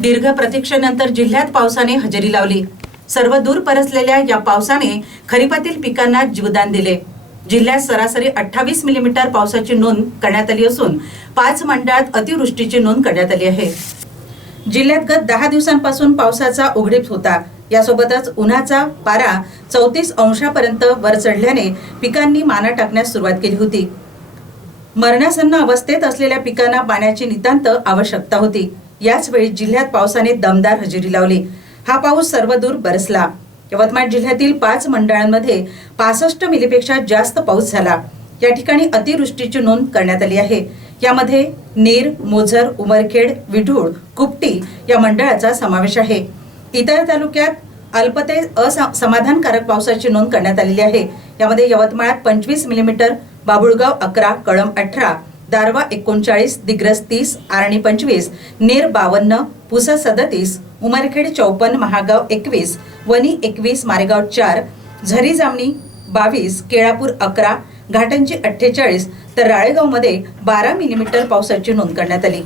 दीर्घ प्रतीक्षेनंतर जिल्ह्यात पावसाने हजेरी लावली. सर्व दूर परसलेल्या या पावसाने खरीपातील पिकांना जीवदान दिले. जिल्ह्यात सरासरी अठ्ठावीस मिलीमीटर पावसाची नोंद करण्यात आली असून पाच मंडळात अतिवृष्टीची नोंद करण्यात आली आहे. जिल्ह्यात गत दहा दिवसांपासून पावसाचा उघडीप होता. यासोबतच उन्हाचा पारा चौतीस अंशापर्यंत वर चढल्याने पिकांनी माना टाकण्यास सुरुवात केली होती. मरणासन्न अवस्थेत असलेल्या पिकांना पाण्याची नितांत आवश्यकता होती. याच वेळी जिल्ह्यात पावसाने दमदार हजेरी लावली. हा पाऊस सर्वदूर बरसला. यवतमाळ जिल्ह्यातील पाच मंडळांमध्ये पासष्ट मिलीपेक्षा जास्त पाऊस झाला. या ठिकाणी अतिवृष्टीची नोंद करण्यात आली आहे. यामध्ये नीर मोझर उमरखेड विढूळ कुपटी या मंडळाचा समावेश आहे. इतर तालुक्यात अल्प ते असमाधानकारक पावसाची नोंद करण्यात आलेली आहे. यामध्ये यवतमाळात पंचवीस मिलीमीटर बाबुळगाव अकरा कळम अठरा दारवा एकोणचाळीस दिग्रस तीस आरणी पंचवीस नेर बावन्न पुसा सदतीस उमरखेड चौपन्न महागाव एकवीस वनी एकवीस मारेगाव चार झरी जामणी बावीस केळापूर अकरा घाटांची अठ्ठेचाळीस तर राळेगावमध्ये बारा मिलीमीटर पावसाची नोंद करण्यात आली.